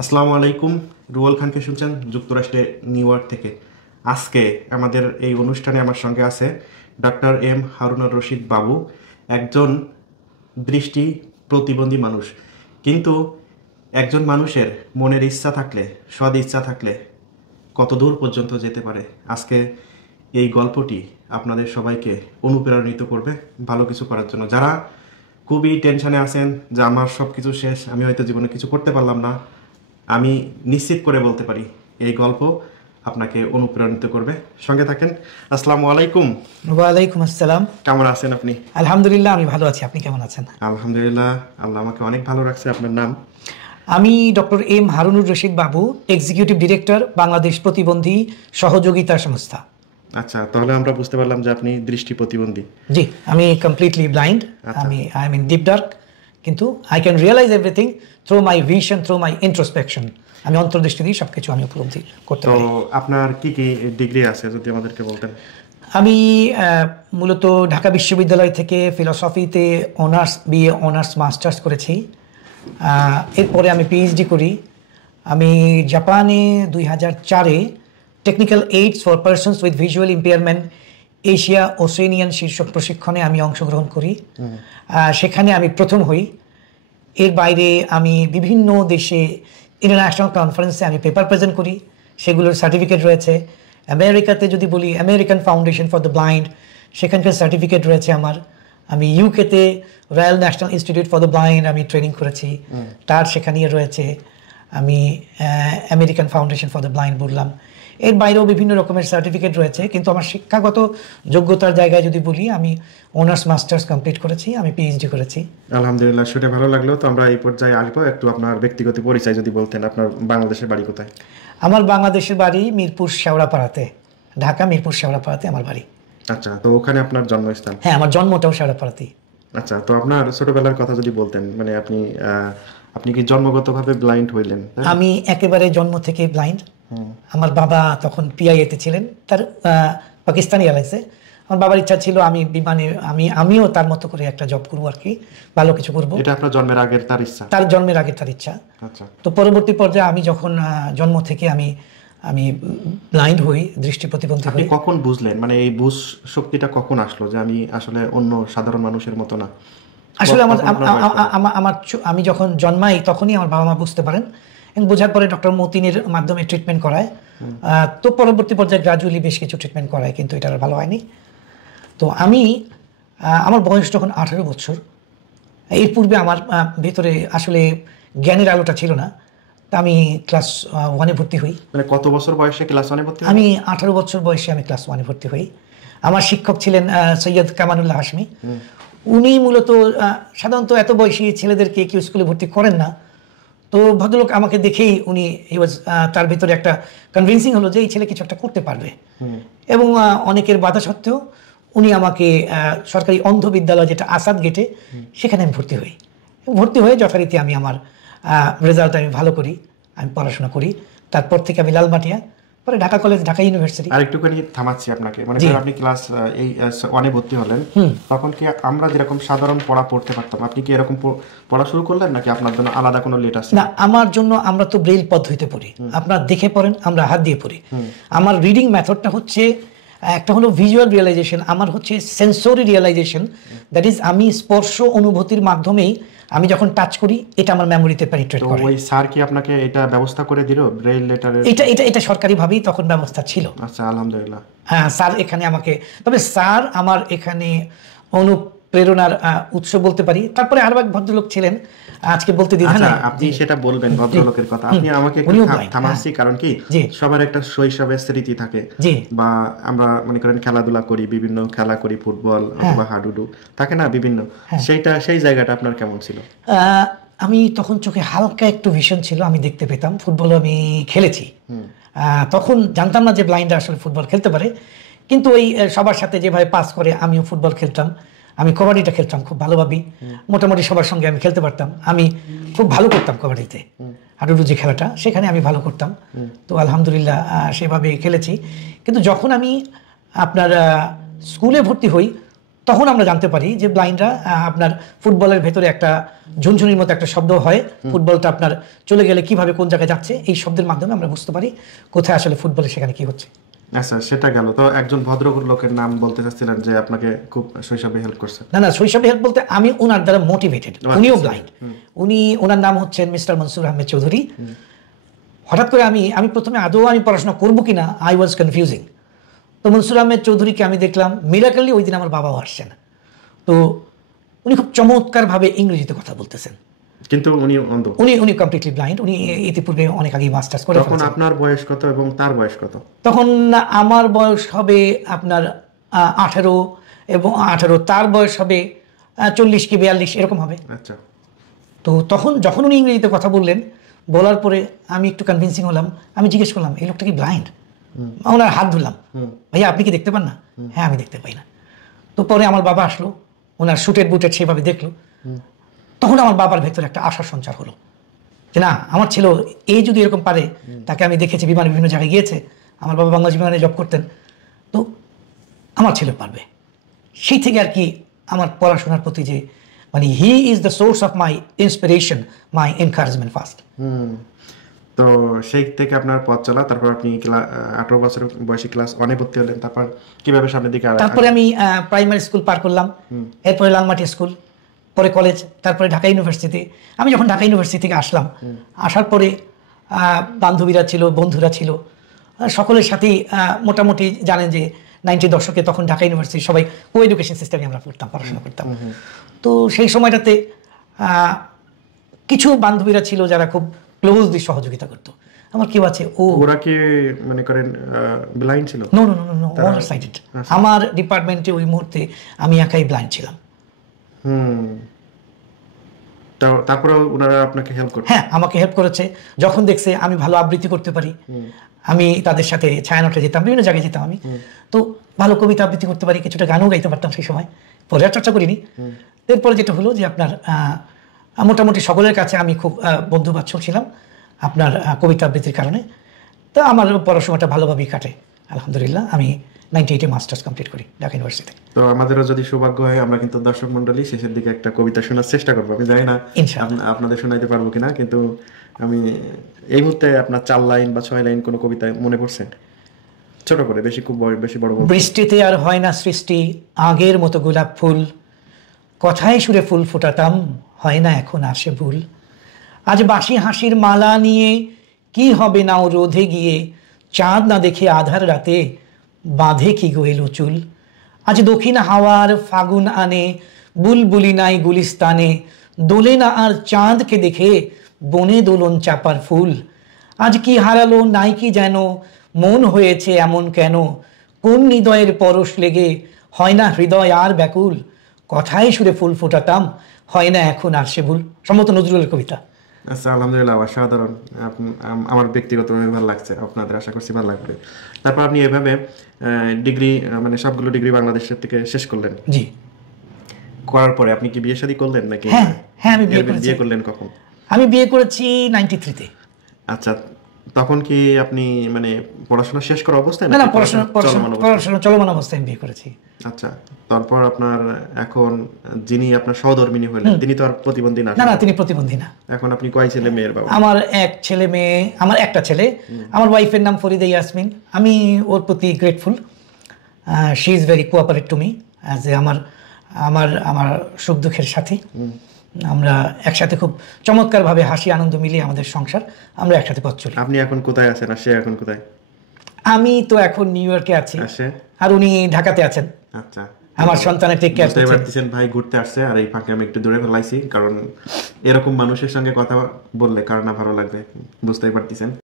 আসসালামু আলাইকুম। রুয়াল খানকে শুনছেন যুক্তরাষ্ট্রের নিউ ইয়র্ক থেকে। আজকে আমাদের এই অনুষ্ঠানে আমার সঙ্গে আছে ডক্টর এম হারুনুর রশিদ বাবু, একজন দৃষ্টি প্রতিবন্ধী মানুষ। কিন্তু একজন মানুষের মনের ইচ্ছা থাকলে, সদ ইচ্ছা থাকলে কত দূর পর্যন্ত যেতে পারে। আজকে এই গল্পটি আপনাদের সবাইকে অনুপ্রাণিত করবে ভালো কিছু করার জন্য। যারা খুবই টেনশনে আছেন যে আমার সব কিছু শেষ, আমি হয়তো জীবনে কিছু করতে পারলাম না, আমি নিশ্চিত করে বলতে পারি এই গল্প আপনাকে অনুপ্রাণিত করবে। সঙ্গে থাকেন। আসসালামু আলাইকুম। ওয়ালাইকুম আসসালাম। কেমন আছেন আপনি? আলহামদুলিল্লাহ, আমি ভালো আছি। আপনি কেমন আছেন? আলহামদুলিল্লাহ, আল্লাহ আমাকে অনেক ভালো রাখছে। আপনার নাম? আমি ডক্টর এম হারুনুর রশিদ বাবু, এক্সিকিউটিভ ডিরেক্টর, বাংলাদেশ প্রতিবন্ধী সহযোগিতা সংস্থা। আচ্ছা, তাহলে আমরা বুঝতে পারলাম যে আপনি দৃষ্টি প্রতিবন্ধী। জি, আমি completely blind. I am in deep dark, কিন্তু I can realise everything through my vision, through my introspection. আমি অন্তর্দৃষ্টি দিয়ে সবকিছু আমি উপলব্ধি করতে পারি। তো আপনার কি কি ডিগ্রি আছে যদি আমাদেরকে বলতেন? আমি মূলত ঢাকা বিশ্ববিদ্যালয় থেকে ফিলসফিতে অনার্স, বিএ অনার্স, মাস্টার্স করেছি। এরপরে আমি পিএইচডি করি। আমি জাপানে 2004-এ technical aids for persons with visual impairment Asia Oceanian শীর্ষক প্রশিক্ষণে আমি অংশগ্রহণ করি। সেখানে আমি প্রথম হই। এর বাইরে আমি বিভিন্ন দেশে ইন্টারন্যাশনাল কনফারেন্সে আমি পেপার প্রেজেন্ট করি, সেগুলোর সার্টিফিকেট রয়েছে। আমেরিকাতে যদি বলি, American foundation for the blind, সেখানকার সার্টিফিকেট রয়েছে আমার। আমি ইউকেতে royal national institute for the blind আমি ট্রেনিং করেছি, তার সেখানে রয়েছে। আমি American foundation for the blind বললাম। এর বাইরেও বিভিন্ন রকমের সার্টিফিকেট রয়েছে, কিন্তু আমার শিক্ষাগত যোগ্যতার জায়গায় যদি বলি, আমি অনার্স মাস্টার্স কমপ্লিট করেছি, আমি পিএইচডি করেছি। আলহামদুলিল্লাহ, সেটা ভালো লাগলো। তো আমরা এই পর্যায়ে আসবো। একটু আপনার ব্যক্তিগত পরিচয় যদি বলতেন। আপনার বাংলাদেশের বাড়ি কোথায়? আমার বাংলাদেশের বাড়ি মিরপুর শেওড়াপাড়াতে, ঢাকা মিরপুর শেওড়াপাড়াতে আমার বাড়ি। আচ্ছা, তো ওখানে আপনার জন্মস্থান? হ্যাঁ, আমার জন্মটাও শেওড়াপাড়াতেই। আচ্ছা, তো আপনার ছোটবেলার কথা যদি বলতেন, মানে আপনি কি জন্মগতভাবে ব্লাইন্ড হইলেন? আমি একেবারে জন্ম থেকে ব্লাইন্ড। আমার বাবা তখন পিআইএতে ছিলেন, তার পাকিস্তানি এয়ারলাইন্সে। আমার বাবার ইচ্ছা ছিল আমি বিমানে আমিও তার মতো করে একটা জব করবো আর কি, ভালো কিছু করবো। এটা আপনার জন্মের আগের তার ইচ্ছা? তার জন্মের আগে তার ইচ্ছা। আচ্ছা। তো পরবর্তী পর্যায়ে আমি যখন জন্ম থেকে আমি ব্লাইন্ড হই, দৃষ্টি প্রতিবন্ধী হই। আপনি কখন বুঝলেন, মানে এই বুঝ শক্তিটা কখন আসলো যে আমি আসলে অন্য সাধারণ মানুষের মতো না? আসলে আমি যখন জন্মাই তখনই আমার বাবা মা বুঝতে পারেন, এবং বোঝার পরে ডক্টর মতিনের মাধ্যমে ট্রিটমেন্ট করায়। তো পরবর্তী পর্যায়ে গ্রাজুয়ালি বেশ কিছু ট্রিটমেন্ট করায়, কিন্তু এটা আর ভালো হয়নি। তো আমার বয়স যখন 18 বছর, এর পূর্বে আমার ভেতরে আসলে জ্ঞানের আলোটা ছিল না। তা আমি ক্লাস 1-এ ভর্তি হই। মানে কত বছর বয়সে ক্লাস 1-এ ভর্তি? আমি 18 বছর বয়সে আমি ক্লাস 1-এ ভর্তি হই। আমার শিক্ষক ছিলেন সৈয়দ কামানুল্লাহ হাশমি। উনি মূলত সাধারণত এত বয়সী ছেলেদেরকে কেউ স্কুলে ভর্তি করেন না। তো ভদ্রলোক আমাকে দেখেই উনি তার ভিতরে একটা কনভিন্সিং হলো যে এই ছেলে কিছু একটা করতে পারবে, এবং অনেকের বাধা সত্ত্বেও উনি আমাকে সরকারি অন্ধ বিদ্যালয়, যেটা আসাদ গেটে, সেখানে আমি ভর্তি হয়ে যথারীতি আমি আমার রেজাল্ট আমি ভালো করি, আমি পড়াশোনা করি। তারপর থেকে আমি লালমাটিয়া, পরে ঢাকা কলেজ, ঢাকা ইউনিভার্সিটি। আরেকটুখানি থামাচ্ছি আপনাকে, মানে আপনি ক্লাস 1-এ ভর্তি হলেন, তখন কি আমরা যেরকম সাধারণ পড়া পড়তে পারতাম, আপনি কি এরকম পড়া শুরু করলেন নাকি আপনার জন্য আলাদা কোনো লেট আছে? না, আমার জন্য আমরা তো ব্রেইল পদ্ধতিতে পড়ি, আপনার দেখে পড়েন, আমরা হাত দিয়ে পড়ি। আমার রিডিং মেথডটা হচ্ছে, একটা হলো ভিজুয়াল রিয়েলাইজেশন, আমার হচ্ছে সেন্সরি রিয়েলাইজেশন। দ্যাট ইজ, আমি স্পর্শ অনুভূতির মাধ্যমেই আমি যখন টাচ করি, এটা আমার মেমোরিতে পেনিট্রেট করে। ওই স্যার কি আপনাকে এটা ব্যবস্থা করে দিল ব্রেইল লেটারের? এটা সরকারিভাবেই তখন ব্যবস্থা ছিল। আচ্ছা, আলহামদুলিল্লাহ। হ্যাঁ, স্যার এখানে আমাকে, তবে স্যার আমার এখানে অনুপ্রেরণার উৎস বলতে পারি। তারপরে আরো এক ভদ্রলোক ছিলেন, আজকে বলতে দ্বিধা নাই। আপনি সেটা বলবেন ভদ্রলোকের কথা। আপনি আমাকে থামাচ্ছি, কারণ কি সবার একটা শৈশবের স্মৃতি থাকে, বা আমরা মনে করেন খেলাধুলা করি, বিভিন্ন খেলা করি, ফুটবল অথবা হাডুডু থাকে না বিভিন্ন, সেই জায়গাটা আপনার কেমন ছিল? আমি তখন চোখে হালকা একটু ভিশন ছিল, আমি দেখতে পেতাম। ফুটবল আমি খেলেছি, তখন জানতাম না যে ব্লাইন্ড আসলে ফুটবল খেলতে পারে, কিন্তু ওই সবার সাথে যেভাবে পাস করে আমিও ফুটবল খেলতাম। আমি কবাডিটা খেলতাম খুব ভালোভাবে, মোটামুটি সবার সঙ্গে আমি খেলতে পারতাম। আমি খুব ভালো করতাম কবাডিতে, হাডুডু যে খেলাটা, সেখানে আমি ভালো করতাম। তো আলহামদুলিল্লাহ সেভাবে খেলেছি। কিন্তু যখন আমি আপনার স্কুলে ভর্তি হই, তখন আমরা জানতে পারি যে ব্লাইন্ডরা আপনার ফুটবলের ভেতরে একটা ঝুনঝুনির মতো একটা শব্দ হয়, ফুটবলটা আপনার চলে গেলে কিভাবে কোন জায়গায় যাচ্ছে এই শব্দের মাধ্যমে আমরা বুঝতে পারি কোথায় আসলে ফুটবলে সেখানে কি হচ্ছে। আচ্ছা, সেটা গেল। তো একজন ভদ্রলোকের নাম বলতে চাচ্ছিলেন যে আপনাকে খুব শৈশবে হেল্প করছে। না শৈশবে হেল্প বলতে আমি ওনার দ্বারা মোটিভেটেড, উনিও ব্লাইন্ড। ওনার নাম হচ্ছেন মিস্টার মনসুর আহমেদ চৌধুরী। হঠাৎ করে আমি প্রথমে আদৌ আমি পড়াশোনা করবো কিনা আই ওয়াজ কনফিউজিং। তো মনসুর আহমেদ চৌধুরীকে আমি দেখলাম, মিরাকলি ওই দিন আমার বাবাও আসছেন। তো উনি খুব চমৎকারভাবে ইংরেজিতে কথা বলতেছেন, কিন্তু উনি কমপ্লিটলি ব্লাইন্ড। উনি ইতিপূর্বে অনেক আগেই মাস্টার্স করে তখন আপনার বয়স কত এবং তার বয়স কত? তখন আমার বয়স হবে আপনার 18 এবং 18, তার বয়স হবে 40 কি 42 এরকম হবে। আচ্ছা। তো তখন যখন উনি ইংরেজিতে কথা বলার পরে আমি একটু কনভিন্সিং হলাম। আমি জিজ্ঞেস করলাম এই লোকটা কি ব্লাইন্ড? ওনার হাত ধরলাম, ভাইয়া আপনি কি দেখতে পান না? হ্যাঁ আমি দেখতে পাই না। তো পরে আমার বাবা আসলো, ওনার শুটেড বুটেড সেভাবে দেখলো। তখন আমার বাবার ভেতরে একটা আশার সঞ্চার হলো যে না, আমার ছেলে এই যদি এরকম পারে, তাকে আমি দেখেছি বিমানে বিভিন্ন জায়গায় গিয়েছে, আমার বাবা বাংলাদেশ বিমানে জব করতেন, তো আমার ছেলে পারবে। সেই থেকে আর কি আমার পড়াশোনার প্রতি যে মানে he is the source of my inspiration, my encouragement first. তো সেই থেকে আপনার পথ চলা, তারপর আপনি 18 বছর বয়সী ক্লাস 1-এ ভর্তি হলেন, তারপর কিভাবে সামনের দিকে? তারপরে আমি প্রাইমারি স্কুল পার করলাম, এরপরে লালমাটি স্কুল, পরে কলেজ, তারপরে ঢাকা ইউনিভার্সিটি। আমি যখন ঢাকা ইউনিভার্সিটি থেকে আসার পরে বান্ধবীরা ছিল, বন্ধুরা ছিল, সকলের সাথেই মোটামুটি জানেন যে 90 দশকে তখন ঢাকা ইউনিভার্সিটি সবাই কো এডুকেশন সিস্টেমে আমরা পড়াশোনা করতাম। তো সেই সময়টাতে কিছু বান্ধবীরা ছিল যারা খুব ক্লোজলি সহযোগিতা করতো। আমার কেউ আছে, ওরা কি মনে করেন ব্লাইন্ড ছিল? No all sided. আমার ডিপার্টমেন্টে ওই মুহূর্তে আমি একাই ব্লাইন্ড ছিলাম। তো তারপরে ওনারা আপনাকে হেল্প করতে? হ্যাঁ, আমাকে হেল্প করেছে। যখন দেখছে আমি ভালো আবৃত্তি করতে পারি, আমি তাদের সাথে ছায়ানটে যেতাম, বিভিন্ন জায়গায় যেতাম আমি, তো ভালো কবিতা আবৃত্তি করতে পারি, কিছুটা গানও গাইতে পারতাম সেই সময়। পরে আর চর্চা করিনি। এরপরে যেটা হলো যে আপনার মোটামুটি সকলের কাছে আমি খুব বন্ধু বাৎসল ছিলাম আপনার কবিতা আবৃত্তির কারণে। তো আমার পড়াশোনাটা ভালোভাবেই কাটে আলহামদুলিল্লাহ। আমি 98-এ মাস্টার্স কমপ্লিট করি ঢাকা ইউনিভার্সিটি। তো আমাদেরও যদি সৌভাগ্য হয়, আমরা কিন্তু দর্শক মন্ডলী শেষের দিকে একটা কবিতা শোনার চেষ্টা করবো। আমি জানি না আপনাদের শোনাইতে পারবো কিনা, কিন্তু আমি এই মুহূর্তে আপনার 4 লাইন বা 6 লাইন কোনো কবিতা মনে পড়ছে? ছোট করে, বেশি বড়। বৃষ্টিতে আর হয় না সৃষ্টি আগের মতো গোলাপ ফুল, কথায় সুরে ফুল ফোটাতাম হয় না এখন আসে ভুল। আজ বাসি হাসির মালা নিয়ে কি হবে নাও রোধে গিয়ে, চাঁদ না দেখে আধার রাতে বাঁধে কি গো এলো চুল। আজ দক্ষিণ হাওয়ার ফাগুন আনে বুলবুলি নাই গুলিস্তানে, দোলে না আর চাঁদকে দেখে বনে দোলন চাপার ফুল। আজ কি হারালো নাই কি যেন মন হয়েছে এমন কেন, কোন হৃদয়ের পরশ লেগে হয় না হৃদয় আর ব্যাকুল, কথায় সুরে ফুল ফোটাতাম হয় না এখন আর সে ভুল। সম্ভবত নজরুলের কবিতা। আচ্ছা, আলহামদুলিল্লাহ, অসাধারণ। আমার ব্যক্তিগতভাবে ভালো লাগছে, আপনাদের আশা করছি ভালো লাগবে। তারপর আপনি এভাবে ডিগ্রি, মানে সবগুলো ডিগ্রি বাংলাদেশের থেকে শেষ করলেন। জি। করার পরে আপনি কি বিয়ে শাদী করলেন নাকি? হ্যাঁ আমি বিয়ে করলেন কখন? আমি বিয়ে করেছি 93-তে। আচ্ছা, তখন কি আপনি মানে পড়াশোনা শেষ করা অবস্থায়? না, পড়াশোনা চলমান অবস্থায় আমি বিয়ে করেছি। আচ্ছা, তারপর আপনার এখন যিনি আপনার সহধর্মিণী হলেন, তিনি তো আর প্রতিবন্ধী না? না, তিনি প্রতিবন্ধী না। এখন আপনি কয় ছেলে মেয়ের বাবা? আমার এক ছেলে মেয়ে, আমার একটা ছেলে। আমার ওয়াইফের নাম ফরিদা ইয়াসমিন। আমি ওর প্রতি grateful. She is very cooperate to me as a আমার সুখ দুঃখের সাথী। আমরা একসাথে খুব চমৎকারভাবে হাসি আনন্দ মিলিয়ে আমাদের সংসার, আমরা একসাথে পথ চলি। আপনি এখন কোথায় আছেন আর সে এখন কোথায়? আমি তো এখন নিউ ইয়র্কে আছি আর উনি ঢাকাতে আছেন। আচ্ছা, আমার সন্তানের টেক কেয়ার করতেছেন। ভাই ঘুরতে আসছে, আর এই ফাঁকে আমি একটু দূরে ফেলাইছি, কারণ এরকম মানুষের সঙ্গে কথা বললে কার না ভালো লাগবে, বুঝতেই পারতেছেন।